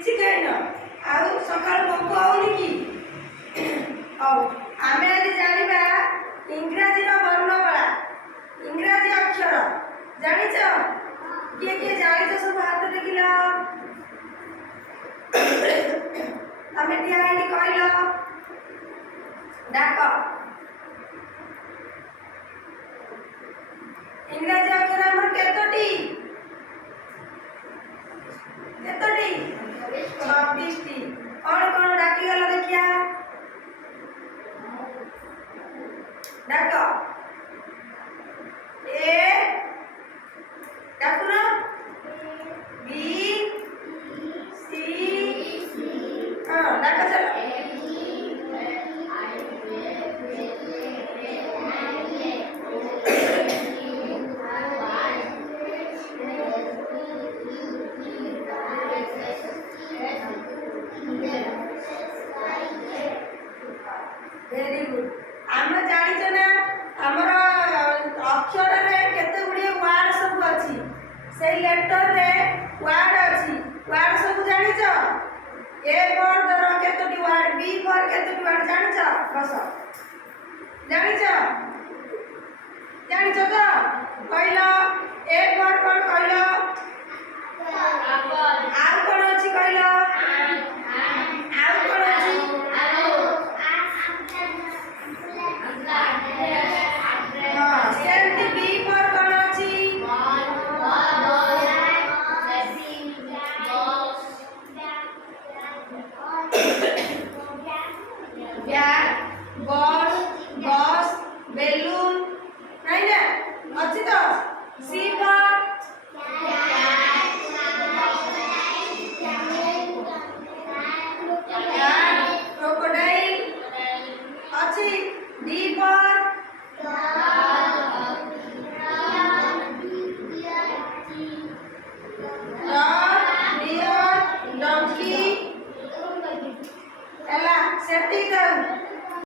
କିଛି ଖାଇନ ଆଉ ସକାଳ ଭୋକ ହଉନି କି? ହଉ ଆମେ ଆଜି ଜାଣିବା ଇଂରାଜୀର ବର୍ଣ୍ଣମାଳା ଇଂରାଜୀ ଅକ୍ଷର ଜାଣିଛ? କିଏ କିଏ ଜାଣିଛ ସବୁ ହାତ ଟେକିଲ? ତମେ ଠିଆ ହେଇକି କହିଲ ଡାକ ଇଂରାଜୀ ଅକ୍ଷର ଆମର କେତୋଟି? 26ଟି। କଣ କଣ ଡାକିଗଲ ଦେଖିଆ ଡାକ ଏ ଡାକୁନ ବି ସି ଡାକ ଚାଲ वेरी गुड। आम जानिछ ना हमर अक्षर रे केते गुडी वर्ड सब अछि से लेटर रे वर्ड अछि वर्ड सब जानिछ? ए फॉर दर केतोटी वर्ड बी फॉर केतोटी वर्ड जानिछ? बस जानिछ जानिछ तो कहलो ए फॉर कोन कहलो एप्पल आ कोन अछि